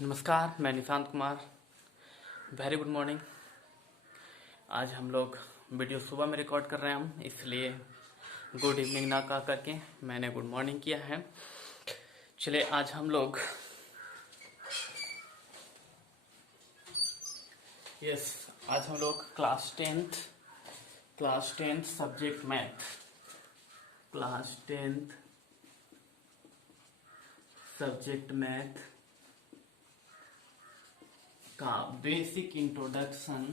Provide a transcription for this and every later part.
नमस्कार, मैं Nishant Kumar. Very good morning. आज हम लोग वीडियो सुबह में रिकॉर्ड कर रहे हैं हम, इसलिए गुड इवनिंग ना कह करके मैंने गुड मॉर्निंग किया है। चलिए आज हम लोग आज हम लोग class tenth subject math, class tenth subject math का बेसिक इंट्रोडक्शन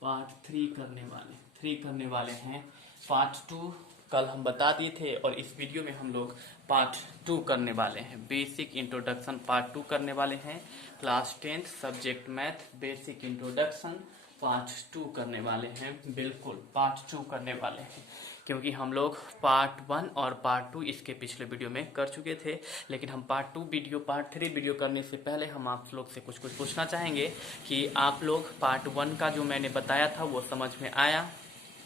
पार्ट थ्री करने वाले हैं। पार्ट टू कल हम बता दिए थे और इस वीडियो में हम लोग पार्ट टू करने वाले हैं। बेसिक इंट्रोडक्शन पार्ट टू करने वाले हैं। Class tenth subject math basic introduction part two करने वाले हैं। बिल्कुल पार्ट टू करने वाले हैं, क्योंकि हम लोग पार्ट वन और पार्ट टू इसके पिछले वीडियो में कर चुके थे। लेकिन हम पार्ट थ्री वीडियो करने से पहले हम आप लोग से कुछ पूछना चाहेंगे कि आप लोग पार्ट वन का जो मैंने बताया था वो समझ में आया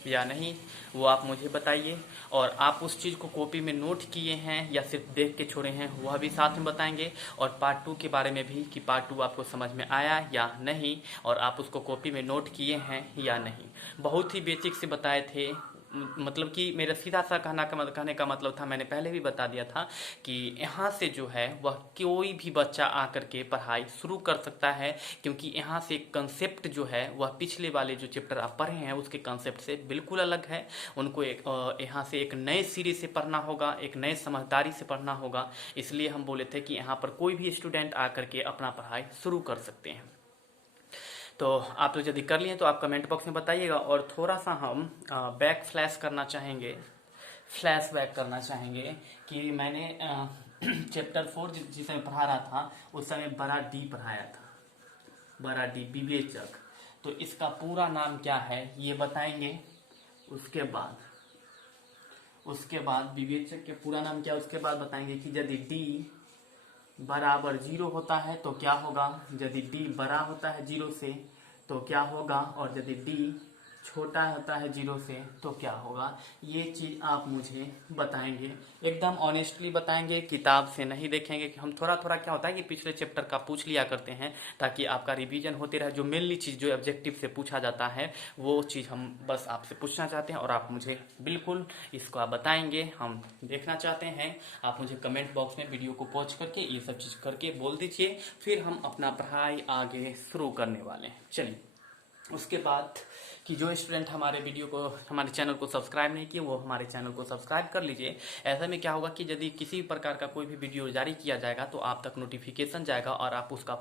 या नहीं, वो आप मुझे बताइए। और आप उस चीज़ को कॉपी में नोट किए हैं या सिर्फ देख के छोड़े हैं, वह भी साथ में बताएंगे। और पार्ट टू के बारे में भी कि पार्ट टू आपको समझ में आया या नहीं, और आप उसको कॉपी में नोट किए हैं या नहीं। बहुत ही बेसिक से बताए थे, मतलब कि मेरा सीधा सा कहने का मतलब था, मैंने पहले भी बता दिया था कि यहाँ से जो है वह कोई भी बच्चा आकर के पढ़ाई शुरू कर सकता है, क्योंकि यहाँ से कंसेप्ट जो है वह पिछले वाले जो चैप्टर आप पढ़े हैं उसके कंसेप्ट से बिल्कुल अलग है। उनको यहाँ से एक नए सिरे से पढ़ना होगा, एक नए समझदारी से पढ़ना होगा। इसलिए हम बोले थे कि यहाँ पर कोई भी स्टूडेंट आकर के अपना पढ़ाई शुरू कर सकते हैं। तो आप लोग यदि कर लिए तो आप कमेंट बॉक्स में बताइएगा। और थोड़ा सा हम बैक फ्लैश करना चाहेंगे, फ्लैश बैक करना चाहेंगे कि मैंने चैप्टर 4 जिस समय पढ़ा रहा था उस समय बड़ा डी पढ़ाया था, बड़ा डी विवेचक। तो इसका पूरा नाम क्या है ये बताएंगे। उसके बाद विवेचक के पूरा नाम क्या है उसके बाद बताएंगे कि यदि डी बराबर 0 होता है तो क्या होगा, यदि डी बड़ा होता है 0 से तो क्या होगा, और यदि डी छोटा होता है 0 से तो क्या होगा। ये चीज़ आप मुझे बताएंगे, एकदम ऑनेस्टली बताएंगे, किताब से नहीं देखेंगे। कि हम थोड़ा थोड़ा क्या होता है कि पिछले चैप्टर का पूछ लिया करते हैं ताकि आपका रिवीजन होते रहे। जो मेनली चीज़ जो ऑब्जेक्टिव से पूछा जाता है वो चीज़ हम बस आपसे पूछना चाहते हैं और आप मुझे बिल्कुल इसको आप बताएंगे, हम देखना चाहते हैं। आप मुझे कमेंट बॉक्स में वीडियो को पॉज करके ये सब चीज़ करके बोल दीजिए, फिर हम अपना पढ़ाई आगे शुरू करने वाले हैं। चलिए, उसके बाद कि जो स्टूडेंट हमारे चैनल को सब्सक्राइब नहीं किए वो हमारे चैनल को सब्सक्राइब कर लीजिए। ऐसे में क्या होगा कि यदि किसी प्रकार का कोई भी वीडियो जारी किया जाएगा तो आप तक नोटिफिकेशन जाएगा और आप उसका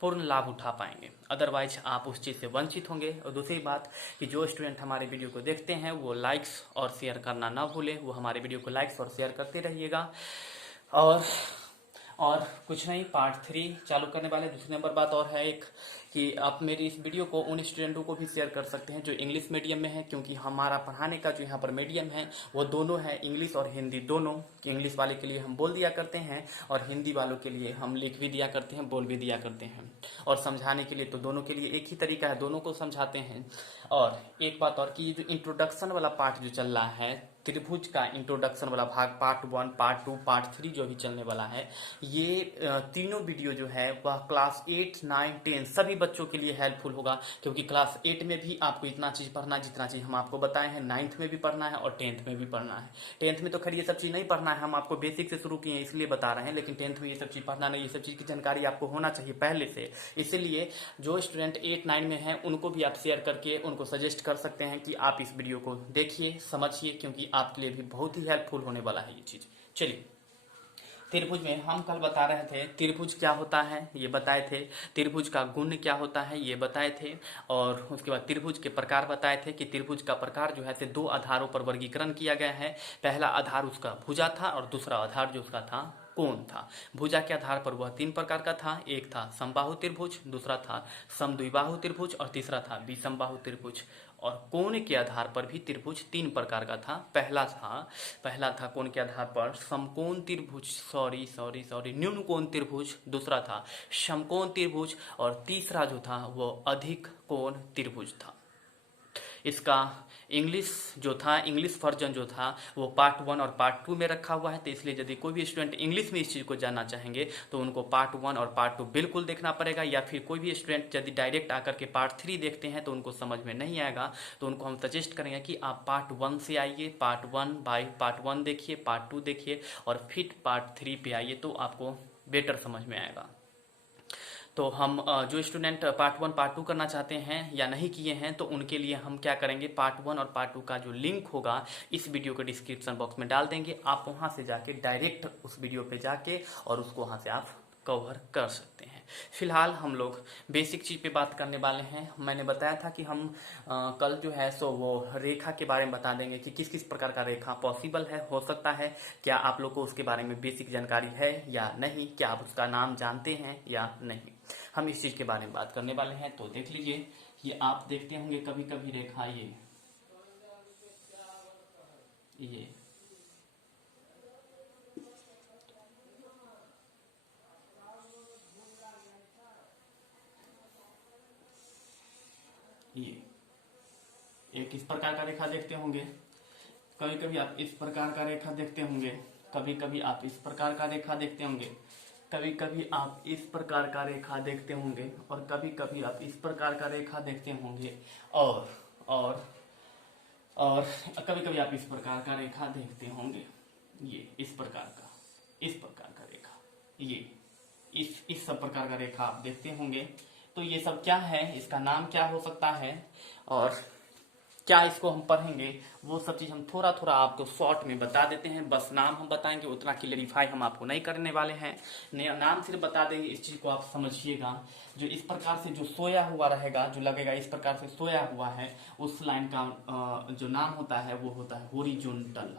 पूर्ण लाभ उठा पाएंगे। अदरवाइज आप उस चीज़ से वंचित होंगे। और दूसरी बात कि जो स्टूडेंट हमारे वीडियो को देखते हैं वो लाइक्स और शेयर करना ना भूलें, वो हमारे वीडियो को लाइक्स और शेयर करते रहिएगा। और कुछ नहीं, पार्ट थ्री चालू करने वाले। दूसरी नंबर बात और है एक कि आप मेरी इस वीडियो को उन स्टूडेंटों को भी शेयर कर सकते हैं जो इंग्लिश मीडियम में है, क्योंकि हमारा पढ़ाने का जो यहाँ पर मीडियम है वो दोनों है, इंग्लिश और हिंदी दोनों। इंग्लिश वाले के लिए हम बोल दिया करते हैं और हिंदी वालों के लिए हम लिख भी दिया करते हैं, बोल भी दिया करते हैं। और समझाने के लिए तो दोनों के लिए एक ही तरीका है, दोनों को समझाते हैं। और एक बात और कि जो इंट्रोडक्शन वाला पार्ट जो चल रहा है, त्रिभुज का इंट्रोडक्शन वाला भाग, पार्ट 1, पार्ट 2, पार्ट 3 जो भी चलने वाला है, ये तीनों वीडियो जो है वह क्लास 8, 9, 10 सभी बच्चों के लिए हेल्पफुल होगा। क्योंकि क्लास 8 में भी आपको इतना चीज़ पढ़ना है जितना चीज़ हम आपको बताए हैं, 9th में भी पढ़ना है और 10th में भी पढ़ना है। 10th में तो खैर ये सब चीज़ नहीं पढ़ना है, हम आपको बेसिक से शुरू किए हैं इसलिए बता रहे हैं। लेकिन 10th में ये सब चीज़ पढ़ना नहीं, ये सब चीज़ की जानकारी आपको होना चाहिए पहले से। इसलिए जो स्टूडेंट 8, 9 में हैं उनको भी आप शेयर करके उनको सजेस्ट कर सकते हैं कि आप इस वीडियो को देखिए, समझिए, क्योंकि आपके लिए भी बहुत ही हेल्पफुल होने वाला है ये चीज़। चलिए, त्रिभुज में हम कल बता रहे थे त्रिभुज क्या होता है ये बताए थे, त्रिभुज का गुण क्या होता है ये बताए थे। और उसके बाद त्रिभुज के प्रकार बताए थे कि त्रिभुज का प्रकार जो है से 2 आधारों पर वर्गीकरण किया गया है। पहला आधार उसका भुजा था और दूसरा आधार जो उसका था कोण था। भुजा के आधार पर वह 3 प्रकार का था, एक था समबाहु त्रिभुज, दूसरा था समद्विबाहु त्रिभुज और तीसरा था विषमबाहु त्रिभुज। और कोण के आधार पर भी त्रिभुज 3 प्रकार का था। पहला था कोण के आधार पर समकोण त्रिभुज, न्यून कोण त्रिभुज, दूसरा था समकोण त्रिभुज और तीसरा जो था वो अधिक कोण त्रिभुज था। इसका इंग्लिश जो था, इंग्लिश वर्जन जो था वो पार्ट 1 और पार्ट 2 में रखा हुआ है। तो इसलिए यदि कोई भी स्टूडेंट इंग्लिश में इस चीज़ को जानना चाहेंगे तो उनको पार्ट 1 और पार्ट 2 बिल्कुल देखना पड़ेगा, या फिर कोई भी स्टूडेंट यदि डायरेक्ट आकर के पार्ट 3 देखते हैं तो उनको समझ में नहीं आएगा, तो उनको हम सजेस्ट करेंगे कि आप पार्ट 1 से आइए, पार्ट 1 बाय पार्ट 1 देखिए, पार्ट 2 देखिए और फिर पार्ट 3 पे आइए, तो आपको बेटर समझ में आएगा। तो हम जो स्टूडेंट पार्ट 1 पार्ट 2 करना चाहते हैं या नहीं किए हैं तो उनके लिए हम क्या करेंगे, पार्ट 1 और पार्ट 2 का जो लिंक होगा इस वीडियो के डिस्क्रिप्शन बॉक्स में डाल देंगे। आप वहां से जाके डायरेक्ट उस वीडियो पे जाके और उसको वहां से आप कवर कर सकते हैं। फिलहाल हम लोग बेसिक चीज पे बात करने वाले हैं। मैंने बताया था कि हम कल जो है सो वो रेखा के बारे में बता देंगे कि किस किस प्रकार का रेखा पॉसिबल है, हो सकता है। क्या आप लोग को उसके बारे में बेसिक जानकारी है या नहीं, क्या आप उसका नाम जानते हैं या नहीं, हम इस चीज के बारे में बात करने वाले हैं। तो देख लीजिए, ये आप देखते होंगे कभी कभी रेखा ये एक इस प्रकार का रेखा देखते होंगे, कभी कभी आप इस प्रकार का रेखा देखते होंगे, कभी कभी आप इस प्रकार का रेखा देखते होंगे, कभी कभी आप इस प्रकार का रेखा देखते होंगे और कभी कभी आप इस प्रकार का रेखा देखते होंगे और और कभी कभी आप इस प्रकार का रेखा देखते होंगे। ये इस प्रकार का रेखा, ये इस सब प्रकार का रेखा आप देखते होंगे। तो ये सब क्या है, इसका नाम क्या हो सकता है और क्या इसको हम पढ़ेंगे, वो सब चीज हम थोड़ा थोड़ा आपको शॉर्ट में बता देते हैं। बस नाम हम बताएंगे, उतना क्लियरिफाई हम आपको नहीं करने वाले हैं। नाम सिर्फ बता देंगे, इस चीज को आप समझिएगा। जो इस प्रकार से जो सोया हुआ रहेगा, जो लगेगा इस प्रकार से सोया हुआ है, उस लाइन का जो नाम होता है वो होता है हॉरिजॉन्टल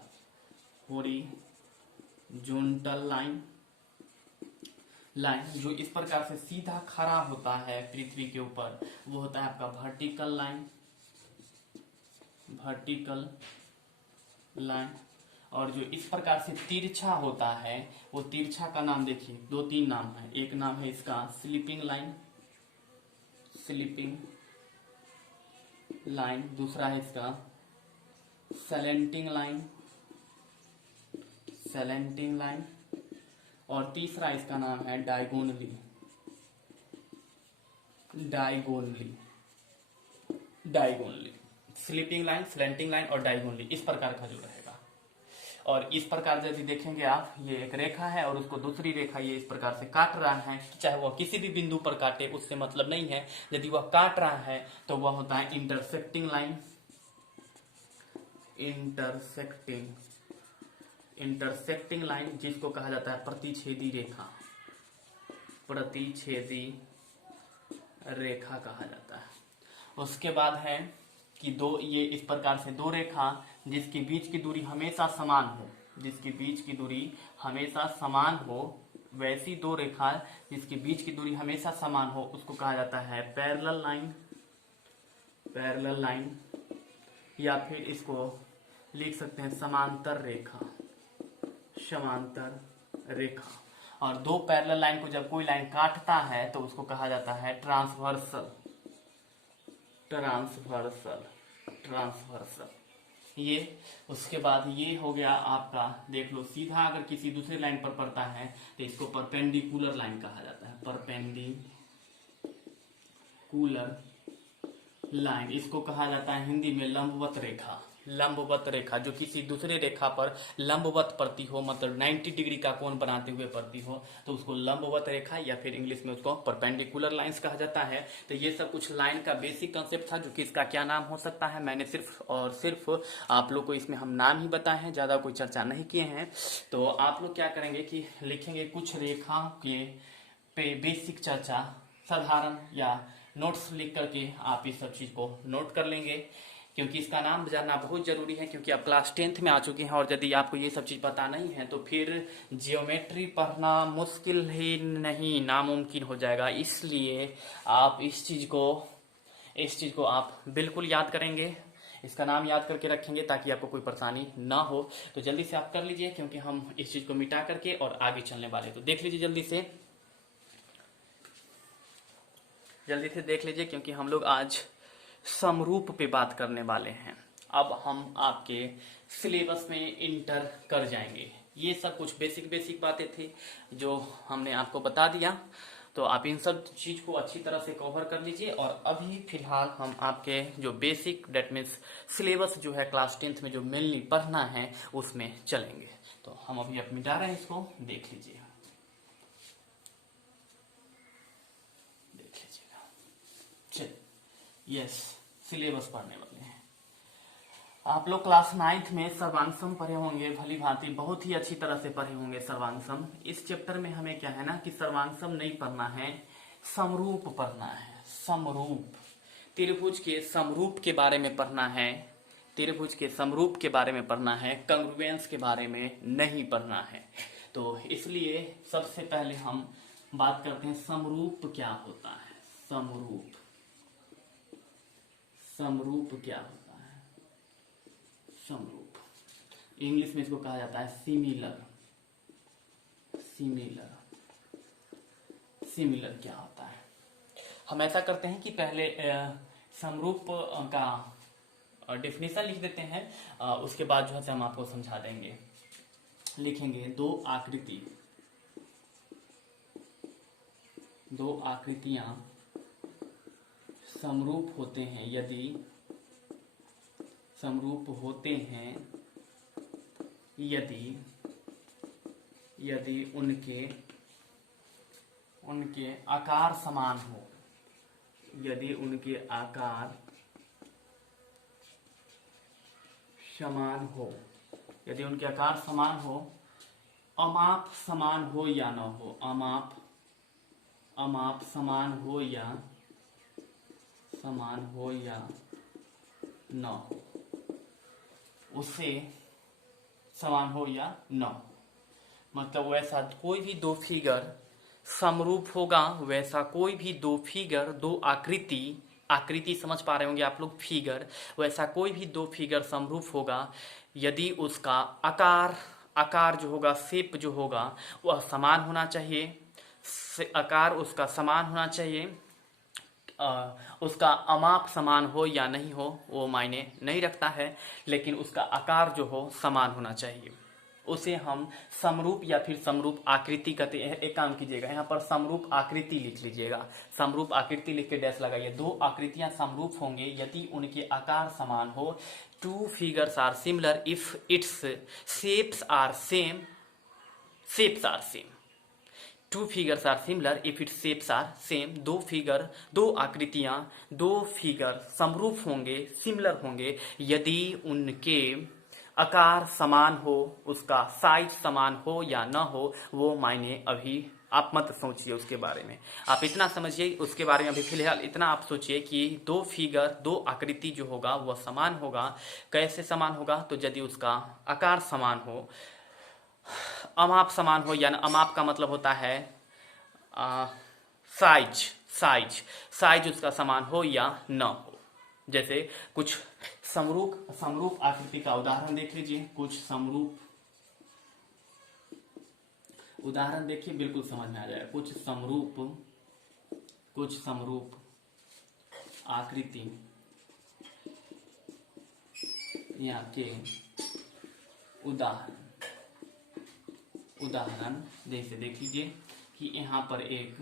लाइन। जो इस प्रकार से सीधा खड़ा होता है पृथ्वी के ऊपर, वो होता है आपका वर्टिकल लाइन। और जो इस प्रकार से तिरछा होता है, वो तिरछा का नाम देखिए, 2-3 नाम है। एक नाम है इसका स्लीपिंग लाइन, दूसरा है इसका सैलेंटिंग लाइन, और तीसरा इसका नाम है diagonally. Sleeping line, slanting line और डायगोनली, इस प्रकार का जो रहेगा। और इस प्रकार यदि देखेंगे आप, ये एक रेखा है और उसको दूसरी रेखा ये इस प्रकार से काट रहा है, चाहे वह किसी भी बिंदु पर काटे उससे मतलब नहीं है। यदि वह काट रहा है तो वह होता है इंटरसेक्टिंग लाइन, जिसको कहा जाता है प्रतिच्छेदी रेखा कहा जाता है। उसके बाद है कि ये इस प्रकार से दो रेखा जिसके बीच की दूरी हमेशा समान हो, वैसी दो रेखा जिसके बीच की दूरी हमेशा समान हो, उसको कहा जाता है पैरेलल लाइन, या फिर इसको लिख सकते हैं समांतर रेखा। और दो पैरेलल लाइन को जब कोई लाइन काटता है तो उसको कहा जाता है ट्रांसवर्सल। ये उसके बाद ये हो गया आपका, देख लो, सीधा अगर किसी दूसरे लाइन पर पड़ता है तो इसको परपेंडिकुलर लाइन कहा जाता है। परपेंडिकुलर लाइन, इसको कहा जाता है हिंदी में लंबवत रेखा, जो किसी दूसरे रेखा पर लंबवत पड़ती हो, मतलब 90 डिग्री का कोण बनाते हुए पड़ती हो, तो उसको लंबवत रेखा या फिर इंग्लिश में उसको परपेंडिकुलर लाइंस कहा जाता है। तो ये सब कुछ लाइन का बेसिक कंसेप्ट था, जो कि इसका क्या नाम हो सकता है। मैंने सिर्फ और सिर्फ आप लोग को इसमें हम नाम ही बताए हैं, ज्यादा कोई चर्चा नहीं किए हैं। तो आप लोग क्या करेंगे कि लिखेंगे कुछ रेखा के पे बेसिक चर्चा, साधारण या नोट्स लिख करके आप इस सब चीज को नोट कर लेंगे, क्योंकि इसका नाम जानना बहुत जरूरी है। क्योंकि आप क्लास 10th में आ चुके हैं और यदि आपको ये सब चीज पता नहीं है तो फिर जियोमेट्री पढ़ना मुश्किल ही नहीं, नामुमकिन हो जाएगा। इसलिए आप इस चीज को आप बिल्कुल याद करेंगे, इसका नाम याद करके रखेंगे ताकि आपको कोई परेशानी ना हो। तो जल्दी से आप कर लीजिए, क्योंकि हम इस चीज को मिटा करके और आगे चलने वाले। तो देख लीजिए जल्दी से देख लीजिए, क्योंकि हम लोग आज समरूप पे बात करने वाले हैं। अब हम आपके सिलेबस में इंटर कर जाएंगे। ये सब कुछ बेसिक बातें थी जो हमने आपको बता दिया, तो आप इन सब चीज को अच्छी तरह से कवर कर लीजिए। और अभी फिलहाल हम आपके जो बेसिक डेट मीन्स सिलेबस जो है क्लास 10th में जो मेनली पढ़ना है उसमें चलेंगे। तो हम अभी अब मिटा रहे हैं, इसको देख लीजिए, चलिए। यस, सिलेबस पढ़ने वाले हैं। आप लोग क्लास 9th में सर्वांगसम पढ़े होंगे, भली भांति बहुत ही अच्छी तरह से पढ़े होंगे सर्वांगसम। इस चैप्टर में हमें क्या है ना कि सर्वांगसम नहीं पढ़ना है, समरूप पढ़ना है। समरूप, त्रिभुज के समरूप के बारे में पढ़ना है, त्रिभुज के समरूप के बारे में पढ़ना है, कंग्रुएंस के बारे में नहीं पढ़ना है। तो इसलिए सबसे पहले हम बात करते हैं समरूप क्या होता है। समरूप, समरूप क्या होता है? समरूप, इंग्लिश में इसको कहा जाता है सिमिलर। सिमिलर, सिमिलर क्या होता है? हम ऐसा करते हैं कि पहले समरूप का डेफिनेशन लिख देते हैं, उसके बाद जो है हम आपको समझा देंगे। लिखेंगे दो आकृति, दो आकृतियां समरूप होते हैं यदि, समरूप होते हैं यदि, यदि उनके आकार समान हो, यदि उनके आकार समान हो, यदि उनके आकार समान हो, अमाप समान हो या न हो, अमाप समान हो या न हो, उससे समान हो या न हो, मतलब वैसा कोई भी दो फिगर समरूप होगा, वैसा कोई भी दो फिगर, दो आकृति, आकृति समझ पा रहे होंगे आप लोग, फिगर, वैसा कोई भी दो फिगर समरूप होगा यदि उसका आकार जो होगा, शेप जो होगा वह समान होना चाहिए, आकार उसका समान होना चाहिए। उसका अमाप समान हो या नहीं हो वो मायने नहीं रखता है, लेकिन उसका आकार जो हो समान होना चाहिए, उसे हम समरूप या फिर समरूप आकृति कहते हैं। एक काम कीजिएगा, यहाँ पर समरूप आकृति लिख लीजिएगा, समरूप आकृति लिख के डैश लगाइए। दो आकृतियां समरूप होंगे यदि उनके आकार समान हो। Two figures are similar if its shapes are same, shapes are same. Two figures are similar if its shapes are same. दो आकृतियां, दो फिगर समरूप होंगे, सिमिलर होंगे यदि उनके आकार समान हो, उसका साइज समान हो या न हो, वो मायने अभी आप मत सोचिए उसके बारे में, आप इतना समझिए उसके बारे में अभी फिलहाल इतना आप सोचिए कि दो फिगर, दो आकृति जो होगा वह समान होगा। कैसे समान होगा? तो यदि उसका आकार समान हो, अमाप समान हो, यानी अमाप का मतलब होता है साइज उसका समान हो या न हो। जैसे कुछ समरूप आकृति का उदाहरण देख लीजिए, कुछ समरूप उदाहरण देखिए, बिल्कुल समझ में आ जाएगा। कुछ समरूप आकृति यहाँ के उदाहरण जैसे देख लीजिए कि यहाँ पर एक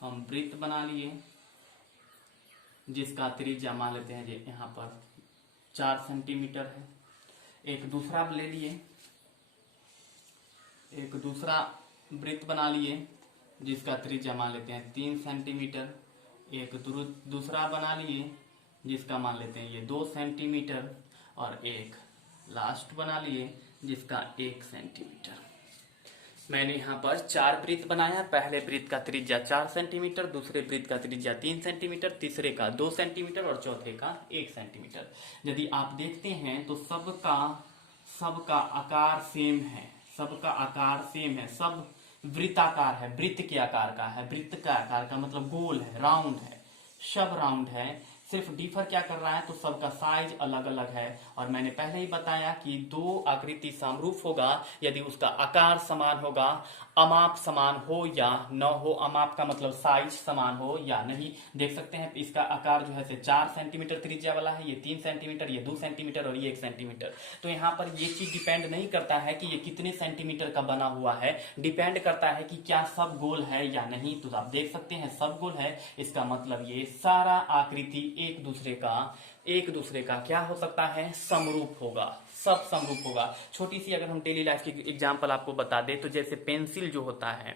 हम वृत्त बना लिए जिसका त्रिज्या मान लेते हैं जी यहाँ पर 4 सेंटीमीटर है। एक दूसरा ले लिए, एक दूसरा वृत्त बना लिए जिसका त्रिज्या मान लेते हैं 3 सेंटीमीटर। एक दूसरा बना लिए जिसका मान लेते हैं ये 2 सेंटीमीटर, और एक लास्ट बना लिए जिसका 1 सेंटीमीटर। मैंने यहाँ पर 4 वृत्त बनाया। पहले वृत्त का त्रिज्या 4 सेंटीमीटर, दूसरे वृत्त का त्रिज्या 3 सेंटीमीटर, तीसरे का 2 सेंटीमीटर और चौथे का 1 सेंटीमीटर। यदि आप देखते हैं तो सबका आकार सेम है, सबका आकार सेम है, सब वृत्ताकार है, वृत्त के आकार का है। वृत्त का आकार का मतलब गोल है, राउंड है, सब राउंड है। सिर्फ डिफर क्या कर रहा है तो सबका साइज अलग अलग है। और मैंने पहले ही बताया कि दो आकृति समरूप होगा यदि उसका आकार समान होगा, अमाप समान हो या न हो। अमाप का मतलब साइज समान हो या नहीं। देख सकते हैं इसका आकार जो है 4 सेंटीमीटर त्रिज्या वाला है, ये 3 सेंटीमीटर, ये 2 सेंटीमीटर और ये 1 सेंटीमीटर। तो यहाँ पर ये चीज डिपेंड नहीं करता है कि ये कितने सेंटीमीटर का बना हुआ है, डिपेंड करता है कि क्या सब गोल है या नहीं। तो आप देख सकते हैं सब गोल है, इसका मतलब ये सारा आकृति एक दूसरे का क्या हो सकता है, समरूप होगा, सब समरूप होगा। छोटी सी अगर हम डेली लाइफ की एग्जांपल आपको बता दें तो जैसे पेंसिल जो होता है,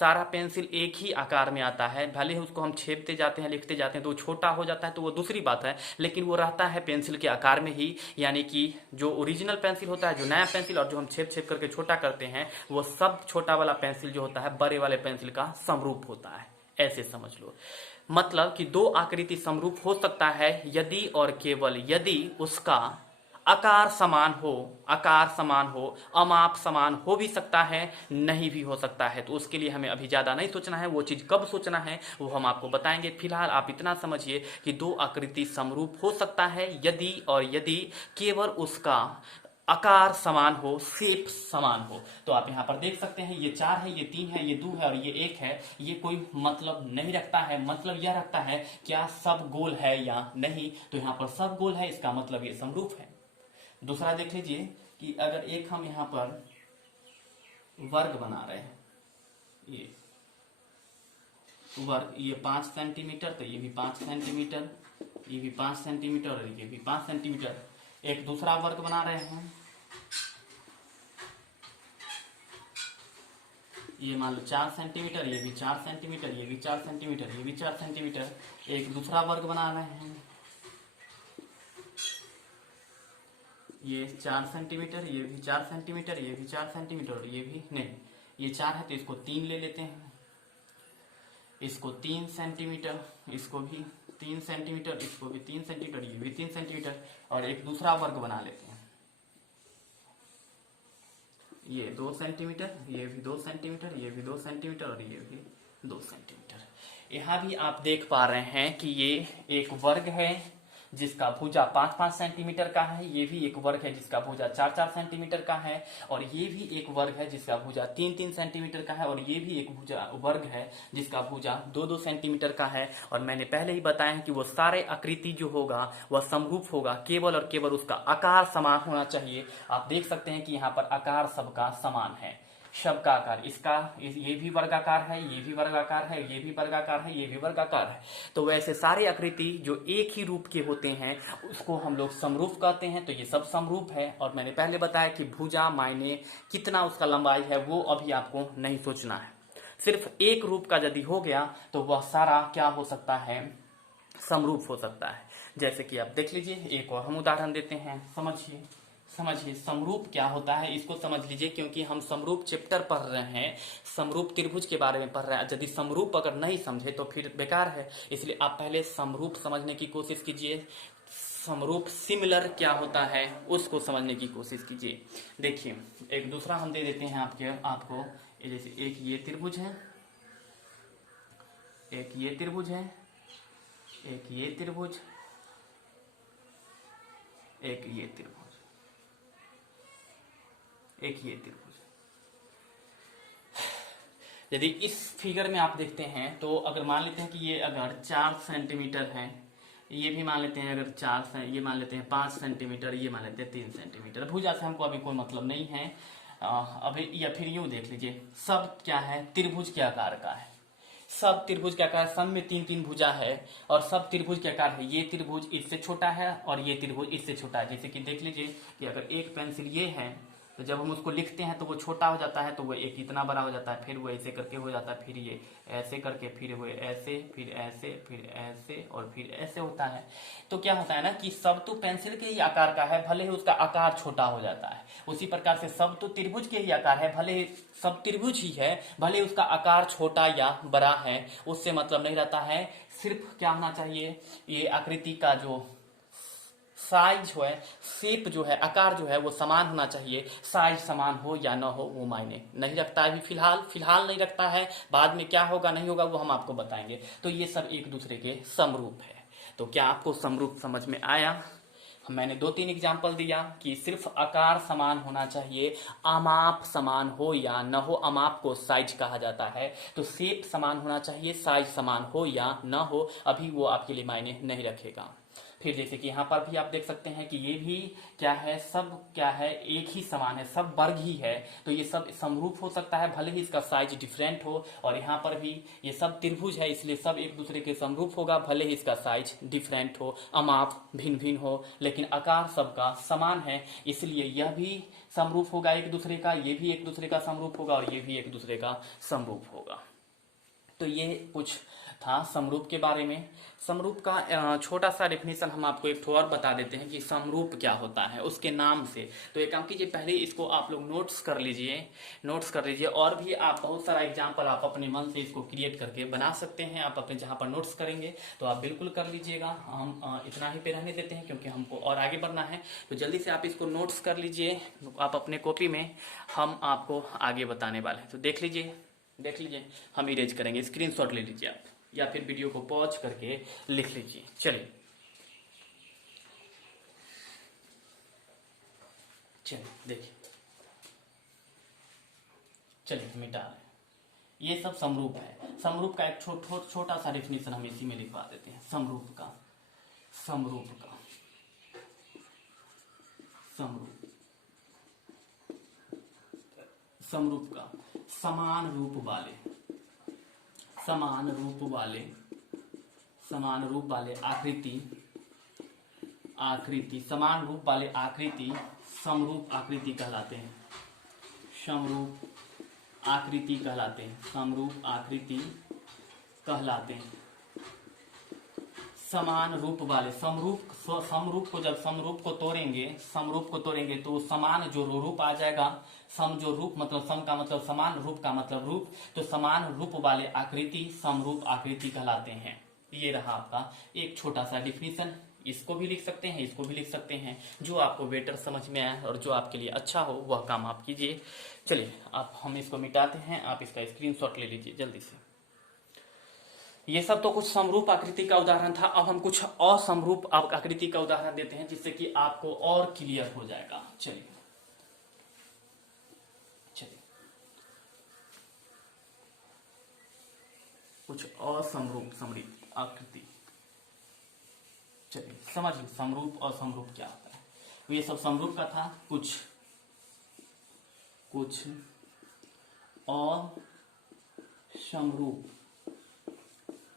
सारा पेंसिल एक ही आकार में आता है, भले ही उसको हम छेपते जाते हैं लिखते जाते हैं तो वो छोटा हो जाता है तो वो दूसरी बात है, लेकिन वो रहता है पेंसिल के आकार में ही। यानी कि जो ओरिजिनल पेंसिल होता है, जो नया पेंसिल और जो हम छेप छेप करके छोटा करते हैं, वो सब छोटा वाला पेंसिल जो होता है बड़े वाले पेंसिल का समरूप होता है, ऐसे समझ लो। मतलब कि दो आकृति समरूप हो सकता है यदि और केवल यदि उसका आकार समान हो, अमाप समान हो भी सकता है, नहीं भी हो सकता है। तो उसके लिए हमें अभी ज्यादा नहीं सोचना है, वो चीज कब सोचना है वो हम आपको बताएंगे। फिलहाल आप इतना समझिए कि दो आकृति समरूप हो सकता है यदि और यदि केवल उसका आकार समान हो, शेप समान हो। तो आप यहाँ पर देख सकते हैं ये 4 है, ये 3 है, ये 2 है और ये 1 है। ये कोई मतलब नहीं रखता है, मतलब यह रखता है क्या सब गोल है या नहीं। तो यहाँ पर सब गोल है, इसका मतलब ये समरूप है। दूसरा देख लीजिए कि अगर एक हम यहाँ पर वर्ग बना रहे हैं, ये वर्ग, ये 5 सेंटीमीटर, तो ये भी 5 सेंटीमीटर, ये भी 5 सेंटीमीटर और ये भी 5 सेंटीमीटर। एक दूसरा वर्ग बना रहे हैं, ये मान लो 4 सेंटीमीटर, ये भी 4 सेंटीमीटर, ये भी 4 सेंटीमीटर, ये भी 4 सेंटीमीटर। एक दूसरा वर्ग बना रहे हैं, ये 4 सेंटीमीटर, ये भी 4 सेंटीमीटर, ये भी 4 सेंटीमीटर और ये भी नहीं, ये 4 है तो इसको 3 ले लेते हैं, इसको 3 सेंटीमीटर, इसको भी 3 सेंटीमीटर, इसको भी 3 सेंटीमीटर, ये भी 3 सेंटीमीटर। और एक दूसरा वर्ग बना लेते हैं, ये 2 सेंटीमीटर, ये भी 2 सेंटीमीटर, ये भी 2 सेंटीमीटर और ये भी 2 सेंटीमीटर। यहाँ भी आप देख पा रहे हैं कि ये एक वर्ग है जिसका भुजा 5-5 सेंटीमीटर का है, ये भी एक वर्ग है जिसका भुजा 4-4 सेंटीमीटर का है, और ये भी एक वर्ग है जिसका भुजा 3-3 सेंटीमीटर का है, और ये भी एक भुजा वर्ग है जिसका भुजा 2-2 सेंटीमीटर का है। और मैंने पहले ही बताया है कि वो सारे आकृति जो होगा वह समरूप होगा, केवल और केवल उसका आकार समान होना चाहिए। आप देख सकते हैं कि यहाँ पर आकार सबका समान है, सबका आकार, इसका ये भी वर्गाकार है, ये भी वर्गाकार है, ये भी वर्गाकार है, ये भी वर्गाकार है। तो वैसे सारे आकृति जो एक ही रूप के होते हैं उसको हम लोग समरूप कहते हैं। तो ये सब समरूप है। और मैंने पहले बताया कि भुजा मायने कितना उसका लंबाई है वो अभी आपको नहीं सोचना है, सिर्फ एक रूप का यदि हो गया तो वह सारा क्या हो सकता है, समरूप हो सकता है। जैसे कि आप देख लीजिए, एक और हम उदाहरण देते हैं, समझिए समरूप क्या होता है, इसको समझ लीजिए, क्योंकि हम समरूप चैप्टर पढ़ रहे हैं, समरूप त्रिभुज के बारे में पढ़ रहे हैं। यदि समरूप अगर नहीं समझे तो फिर बेकार है, इसलिए आप पहले समरूप समझने की कोशिश कीजिए, समरूप सिमिलर क्या होता है उसको समझने की कोशिश कीजिए। देखिए एक दूसरा हम दे देते हैं आपको, जैसे एक ये त्रिभुज है, एक ये त्रिभुज है, एक ये त्रिभुज, एक ये त्रिभुज, एक ये त्रिभुज। यदि इस फिगर में आप देखते हैं तो अगर मान लेते हैं कि ये अगर 4 सेंटीमीटर है, ये भी मान लेते हैं अगर 4 ये मान लेते हैं 5 सेंटीमीटर, ये मान लेते हैं 3 सेंटीमीटर। भुजा से हमको अभी कोई मतलब नहीं है अभी, या फिर यूं देख लीजिए, सब क्या है, त्रिभुज के आकार का है, सब त्रिभुज के आकार, सब में 3-3 भुजा है और सब त्रिभुज के आकार है। ये त्रिभुज इससे छोटा है और ये त्रिभुज इससे छोटा है। जैसे कि देख लीजिए कि अगर एक पेंसिल ये है तो जब हम उसको लिखते हैं तो वो छोटा हो जाता है, तो वो एक इतना बड़ा हो जाता है, फिर वो ऐसे करके हो जाता है, फिर ये ऐसे करके, फिर वो ऐसे, फिर ऐसे, फिर ऐसे और फिर ऐसे होता है। तो क्या होता है ना कि सब तो पेंसिल के ही आकार का है, भले ही उसका आकार छोटा हो जाता है। उसी प्रकार से सब तो त्रिभुज के ही आकार है, भले सब त्रिभुज ही है, भले उसका आकार छोटा या बड़ा है, उससे मतलब नहीं रहता है। सिर्फ क्या होना चाहिए, ये आकृति का जो साइज जो है, शेप जो है, आकार जो है वो समान होना चाहिए। साइज समान हो या ना हो वो मायने नहीं रखता है, अभी फिलहाल नहीं रखता है, बाद में क्या होगा नहीं होगा वो हम आपको बताएंगे। तो ये सब एक दूसरे के समरूप है। तो क्या आपको समरूप समझ में आया? मैंने 2-3 एग्जाम्पल दिया कि सिर्फ आकार समान होना चाहिए, अमाप समान हो या न हो, अमाप को साइज कहा जाता है, तो शेप समान होना चाहिए, साइज समान हो या न हो, अभी वो आपके लिए मायने नहीं रखेगा। फिर जैसे कि यहाँ पर भी आप देख सकते हैं कि ये भी क्या है, सब क्या है, एक ही समान है, सब वर्ग ही है, तो ये सब समरूप हो सकता है भले ही इसका साइज डिफरेंट हो। और यहाँ पर भी ये सब त्रिभुज है, इसलिए सब एक दूसरे के समरूप होगा भले ही इसका साइज डिफरेंट हो, अमाप भिन्न भिन्न हो, लेकिन आकार सबका समान है, इसलिए यह भी समरूप होगा एक दूसरे का, ये भी एक दूसरे का समरूप होगा और ये भी एक दूसरे का समरूप होगा। तो ये कुछ था समरूप के बारे में। समरूप का छोटा सा डेफिनेशन हम आपको एक और बता देते हैं कि समरूप क्या होता है उसके नाम से। तो एक काम कीजिए, पहले इसको आप लोग नोट्स कर लीजिए, और भी आप बहुत सारा एग्जाम्पल आप अपने मन से इसको क्रिएट करके बना सकते हैं। आप अपने जहाँ पर नोट्स करेंगे तो आप बिल्कुल कर लीजिएगा, हम इतना ही पे रहने देते हैं क्योंकि हमको और आगे बढ़ना है। तो जल्दी से आप इसको नोट्स कर लीजिए आप अपने कॉपी में, हम आपको आगे बताने वाले हैं। तो देख लीजिए, हम इरेज करेंगे, स्क्रीनशॉट ले लीजिए आप, या फिर वीडियो को पॉज करके लिख लीजिए। चलिए देखिए, चलिए मिटा रहे हैं। ये सब समरूप है। समरूप का एक छोटा सा डेफिनेशन हम इसी में लिखवा देते हैं। समरूप का समान रूप वाले आकृति समरूप आकृति कहलाते हैं। समान रूप वाले, समरूप को जब समरूप को तोड़ेंगे तो समान जो रूप आ जाएगा, सम जो रूप मतलब सम का मतलब समान, रूप का मतलब रूप, तो समान रूप वाले आकृति समरूप आकृति कहलाते हैं। ये रहा आपका एक छोटा सा डिफिनीशन। इसको भी लिख सकते हैं, इसको भी लिख सकते हैं, जो आपको बेटर समझ में आए और जो आपके लिए अच्छा हो वह काम आप कीजिए। चलिए आप हम इसको मिटाते हैं, आप इसका स्क्रीनशॉट ले लीजिए जल्दी से। ये सब तो कुछ समरूप आकृति का उदाहरण था। अब हम कुछ असमरूप आकृति का उदाहरण देते हैं जिससे कि आपको और क्लियर हो जाएगा। चलिए कुछ असमरूप आकृति, चलिए समझिए समरूप और समरूप क्या होता है। तो ये सब समरूप का था। कुछ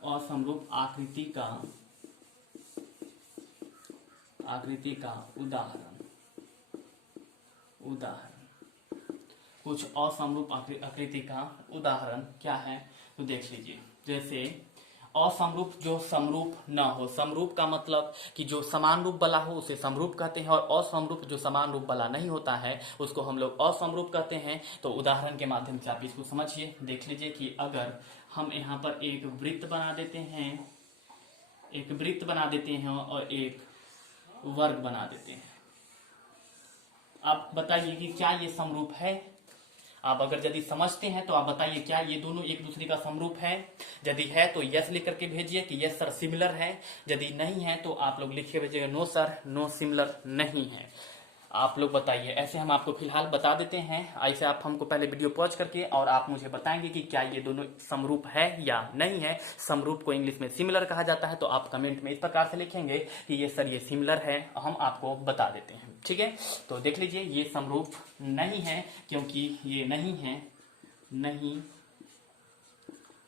असमरूप आकृति का उदाहरण। कुछ असमरूप आकृति का उदाहरण क्या है तो देख लीजिए। जैसे असमरूप जो समरूप न हो, समरूप का मतलब कि जो समान रूप वाला हो उसे समरूप कहते हैं, और असमरूप जो समान रूप वाला नहीं होता है उसको हम लोग असमरूप कहते हैं। तो उदाहरण के माध्यम से आप इसको समझिए। देख लीजिए कि अगर हम यहाँ पर एक वृत्त बना देते हैं और एक वर्ग बना देते हैं, आप बताइए कि क्या ये समरूप है? आप अगर यदि समझते हैं तो आप बताइए क्या ये दोनों एक दूसरे का समरूप है? यदि है तो यस लिख करके भेजिए कि यस सर सिमिलर है। यदि नहीं है तो आप लोग लिख के भेजिएगा नो सर नो सिमिलर नहीं है। आप लोग बताइए। ऐसे हम आपको फिलहाल बता देते हैं। ऐसे आप हमको पहले वीडियो पॉज करके और आप मुझे बताएंगे कि क्या ये दोनों समरूप है या नहीं है। समरूप को इंग्लिश में सिमिलर कहा जाता है। तो आप कमेंट में इस प्रकार से लिखेंगे कि ये सर ये सिमिलर है, हम आपको बता देते हैं। ठीक है, तो देख लीजिए ये समरूप नहीं है क्योंकि ये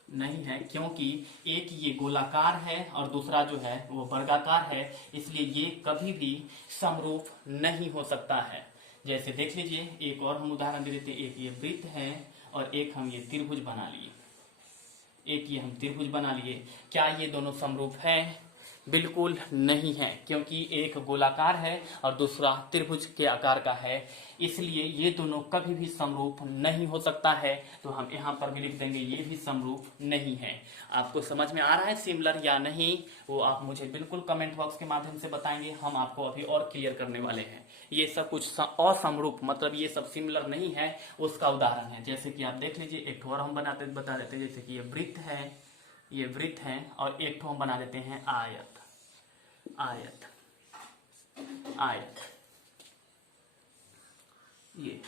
नहीं है क्योंकि एक ये गोलाकार है और दूसरा जो है वो वर्गाकार है, इसलिए ये कभी भी समरूप नहीं हो सकता है। जैसे देख लीजिए एक और हम उदाहरण दे देते हैं। एक ये वृत्त है और एक हम ये त्रिभुज बना लिए। क्या ये दोनों समरूप है? बिल्कुल नहीं है, क्योंकि एक गोलाकार है और दूसरा त्रिभुज के आकार का है, इसलिए ये दोनों कभी भी समरूप नहीं हो सकता है। तो हम यहाँ पर भी लिख देंगे ये भी समरूप नहीं है। आपको समझ में आ रहा है सिमिलर या नहीं, वो आप मुझे बिल्कुल कमेंट बॉक्स के माध्यम से बताएंगे, हम आपको अभी और क्लियर करने वाले हैं। ये सब कुछ असमरूप मतलब ये सब सिमिलर नहीं है उसका उदाहरण है। जैसे कि आप देख लीजिए एक और हम बता देते हैं। जैसे कि ये वृत्त है और एक ठो हम बना देते हैं आयत, ये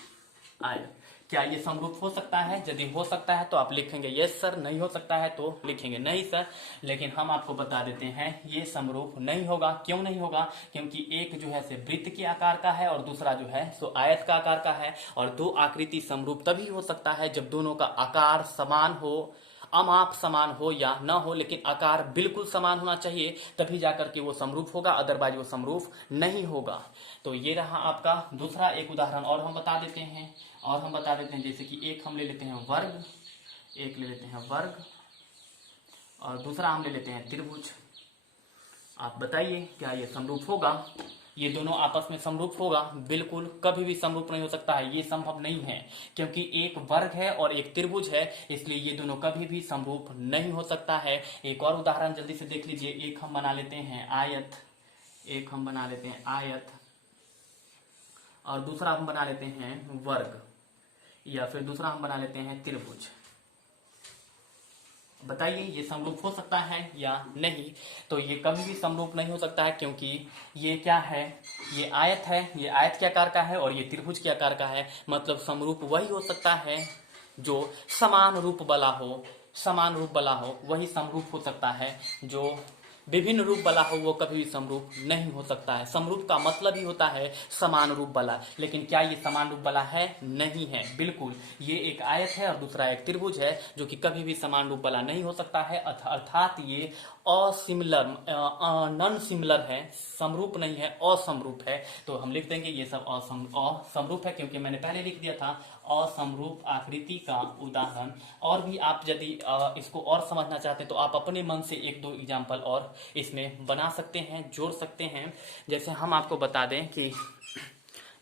आयत, क्या ये समरूप हो सकता है? यदि हो सकता है तो आप लिखेंगे यस सर, नहीं हो सकता है तो लिखेंगे नहीं सर। लेकिन हम आपको बता देते हैं ये समरूप नहीं होगा। क्यों नहीं होगा? क्योंकि एक जो है से वृत्त के आकार का है और दूसरा जो है सो आयत का आकार का है, और दो आकृति समरूप तभी हो सकता है जब दोनों का आकार समान हो, अमाप समान हो या न हो, लेकिन आकार बिल्कुल समान होना चाहिए, तभी जाकर के वो समरूप होगा, अदरवाइज वो समरूप नहीं होगा। तो ये रहा आपका दूसरा एक उदाहरण। और हम बता देते हैं जैसे कि एक हम ले लेते हैं वर्ग, एक ले लेते हैं वर्ग, और दूसरा हम ले लेते हैं त्रिभुज। आप बताइए क्या ये समरूप होगा? ये दोनों आपस में समरूप होगा? बिल्कुल कभी भी समरूप नहीं हो सकता है, ये संभव नहीं है, क्योंकि एक वर्ग है और एक त्रिभुज है, इसलिए ये दोनों कभी भी समरूप नहीं हो सकता है। एक और उदाहरण जल्दी से देख लीजिए। एक हम बना लेते हैं आयत, एक हम बना लेते हैं आयत, और दूसरा हम बना लेते हैं वर्ग, या फिर दूसरा हम बना लेते हैं त्रिभुज। बताइए ये समरूप हो सकता है या नहीं? तो ये कभी भी समरूप नहीं हो सकता है, क्योंकि ये क्या है, ये आयत है, ये आयत के आकार का है और ये त्रिभुज के आकार का है। मतलब समरूप वही हो सकता है जो समान रूप वाला हो, समान रूप वाला हो वही समरूप हो सकता है। जो विभिन्न रूप वाला हो वो कभी भी समरूप नहीं हो सकता है। समरूप का मतलब ही होता है समान रूप वाला, लेकिन क्या ये समान रूप वाला है? नहीं है, बिल्कुल। ये एक आयत है और दूसरा एक त्रिभुज है, जो कि कभी भी समान रूप वाला नहीं हो सकता है। अर्थात ये असिमिलर, नॉन सिमिलर है, समरूप नहीं है, असमरूप है। तो हम लिख देंगे ये सब असमरूप है, क्योंकि मैंने पहले लिख दिया था असमरूप आकृति का उदाहरण। और भी आप यदि इसको और समझना चाहते हैं तो आप अपने मन से एक दो एग्जाम्पल और इसमें बना सकते हैं, जोड़ सकते हैं। जैसे हम आपको बता दें कि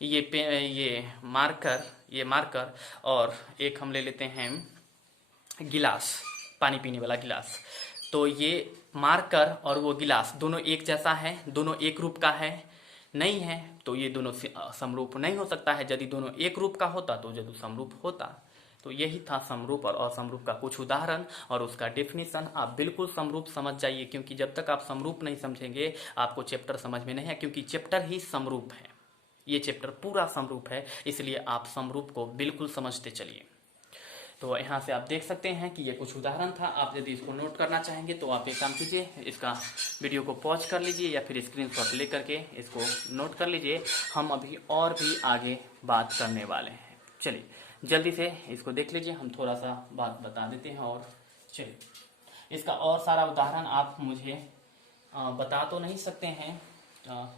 ये मार्कर और एक हम ले लेते हैं गिलास, पानी पीने वाला गिलास। तो ये मार्कर और वो गिलास दोनों एक जैसा है, दोनों एक रूप का है? नहीं है, तो ये दोनों समरूप नहीं हो सकता है। यदि दोनों एक रूप का होता तो जरूर समरूप होता। तो यही था समरूप और असमरूप का कुछ उदाहरण और उसका डेफिनेशन। आप बिल्कुल समरूप समझ जाइए, क्योंकि जब तक आप समरूप नहीं समझेंगे आपको चैप्टर समझ में नहीं है, क्योंकि चैप्टर ही समरूप है, ये चैप्टर पूरा समरूप है, इसलिए आप समरूप को बिल्कुल समझते चलिए। तो यहाँ से आप देख सकते हैं कि ये कुछ उदाहरण था। आप यदि इसको नोट करना चाहेंगे तो आप एक काम कीजिए, इसका वीडियो को पॉज कर लीजिए या फिर स्क्रीनशॉट ले करके इसको नोट कर लीजिए। हम अभी और भी आगे बात करने वाले हैं। चलिए जल्दी से इसको देख लीजिए, हम थोड़ा सा बात बता देते हैं। और चलिए इसका और सारा उदाहरण आप मुझे बता तो नहीं सकते हैं,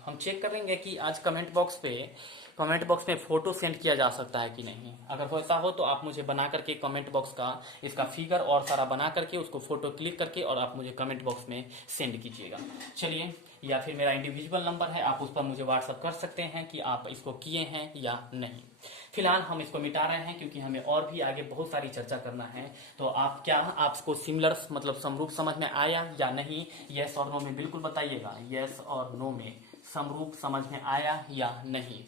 हम चेक करेंगे कि आज कमेंट बॉक्स में फोटो सेंड किया जा सकता है कि नहीं। अगर वैसा हो तो आप मुझे बना करके कमेंट बॉक्स का इसका फिगर और सारा बना करके उसको फोटो क्लिक करके और आप मुझे कमेंट बॉक्स में सेंड कीजिएगा। चलिए, या फिर मेरा इंडिविजुअल नंबर है, आप उस पर मुझे व्हाट्सअप कर सकते हैं कि आप इसको किए हैं या नहीं। फिलहाल हम इसको मिटा रहे हैं क्योंकि हमें और भी आगे बहुत सारी चर्चा करना है। तो आपको सिमिलर मतलब समरूप समझ में आया या नहीं? यस और नो में बिल्कुल बताइएगा, यस और नो में समरूप समझ में आया या नहीं?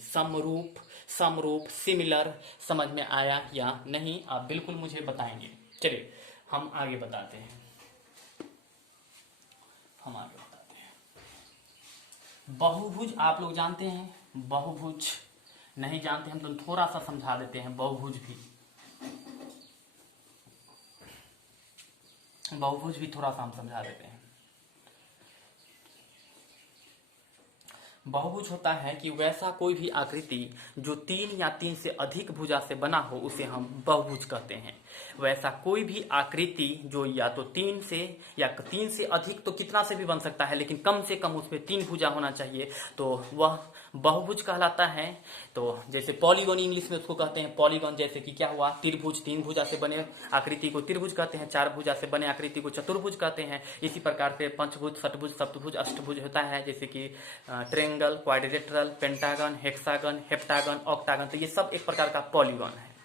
समरूप सिमिलर समझ में आया या नहीं? आप बिल्कुल मुझे बताएंगे। चलिए हम आगे बताते हैं। बहुभुज आप लोग जानते हैं? बहुभुज नहीं जानते हम तो थोड़ा सा समझा देते हैं। बहुभुज भी थोड़ा सा हम समझा देते हैं। बहुभुज होता है कि वैसा कोई भी आकृति जो 3 या 3 से अधिक भुजा से बना हो उसे हम बहुभुज कहते हैं। वैसा कोई भी आकृति जो या तो 3 से अधिक तो कितना से भी बन सकता है, लेकिन कम से कम उसमें 3 भुजा होना चाहिए, तो वह बहुभुज कहलाता है। तो जैसे पॉलीगॉन इंग्लिश में उसको कहते हैं पॉलीगॉन। जैसे कि क्या हुआ, त्रिभुज 3 भुजा से बने आकृति को त्रिभुज कहते हैं, 4 भुजा से बने आकृति को चतुर्भुज कहते हैं। इसी प्रकार से पंचभुज, षटभुज, सप्तभुज, अष्टभुज होता है, जैसे कि triangle, quadrilateral, pentagon, hexagon, heptagon, octagon. तो ये सब एक प्रकार का पॉलीगॉन है।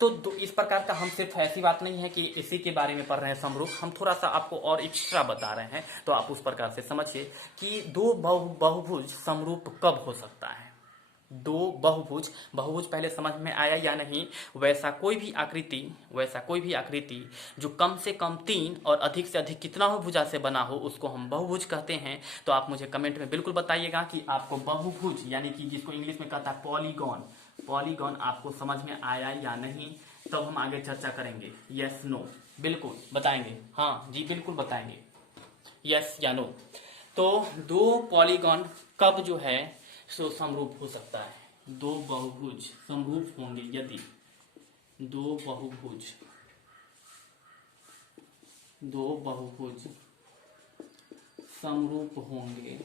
तो इस प्रकार का हम सिर्फ ऐसी बात नहीं है कि इसी के बारे में पढ़ रहे हैं समरूप, हम थोड़ा सा आपको और एक्स्ट्रा बता रहे हैं। तो आप उस प्रकार से समझिए कि दो बहुभुज समरूप कब हो सकता है। दो बहुभुज, बहुभुज पहले समझ में आया या नहीं? वैसा कोई भी आकृति जो कम से कम 3 और अधिक से अधिक कितना हो भुजा से बना हो उसको हम बहुभुज कहते हैं। तो आप मुझे कमेंट में बिल्कुल बताइएगा कि आपको बहुभुज यानी कि जिसको इंग्लिश में कहता है पॉलीगॉन आपको समझ में आया या नहीं, तब हम आगे चर्चा करेंगे। यस नो बिल्कुल बताएंगे, हाँ जी बिल्कुल बताएंगे, यस या नो। तो दो पॉलीगॉन कब जो है सो समरूप हो सकता है? दो बहुभुज समरूप होंगे यदि दो बहुभुज समरूप होंगे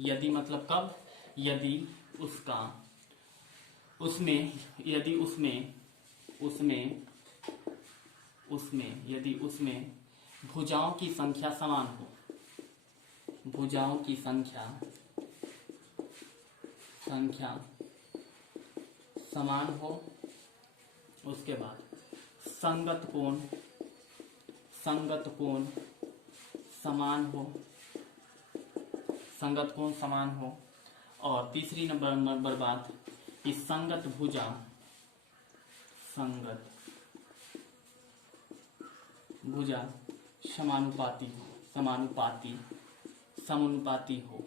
यदि मतलब कब? यदि उसमें भुजाओं की संख्या समान हो, उसके बाद संगत कोण समान हो, और तीसरी नंबर बात कि संगत भुजा समानुपाती हो।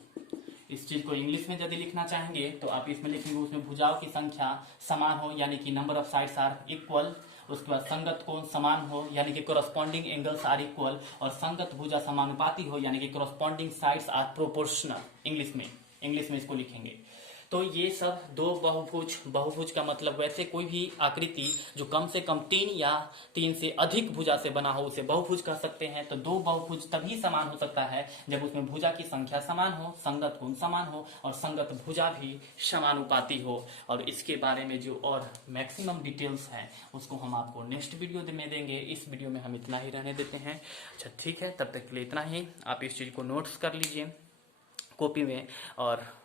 इस चीज को इंग्लिश में यदि लिखना चाहेंगे तो आप इसमें लिखेंगे उसमें भुजाओं की संख्या समान हो यानी कि number of sides are equal, उसके बाद संगत कोण समान हो यानी कि कोरस्पॉन्डिंग एंगल्स आर इक्वल, और संगत भुजा समानुपाती हो यानी कि corresponding sides are proportional. English में इसको लिखेंगे। तो ये सब दो बहुभुज का मतलब वैसे कोई भी आकृति जो कम से कम 3 या 3 से अधिक भुजा से बना हो उसे बहुभुज कह सकते हैं। तो दो बहुभुज तभी समान हो सकता है जब उसमें भुजा की संख्या समान हो, संगत कोण समान हो और संगत भुजा भी समानुपाती हो। और इसके बारे में जो और मैक्सिमम डिटेल्स है उसको हम आपको नेक्स्ट वीडियो में देंगे। इस वीडियो में हम इतना ही रहने देते हैं। अच्छा ठीक है, तब तक के लिए इतना ही। आप इस चीज को नोट्स कर लीजिए कॉपी में और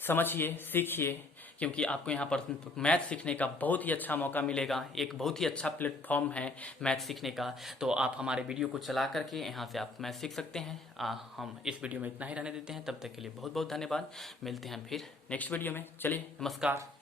समझिए, सीखिए, क्योंकि आपको यहाँ पर मैथ सीखने का बहुत ही अच्छा मौका मिलेगा। एक बहुत ही अच्छा प्लेटफॉर्म है मैथ सीखने का। तो आप हमारे वीडियो को चला करके यहाँ से आप मैथ सीख सकते हैं। हम इस वीडियो में इतना ही रहने देते हैं। तब तक के लिए बहुत बहुत धन्यवाद। मिलते हैं फिर नेक्स्ट वीडियो में। चलिए नमस्कार।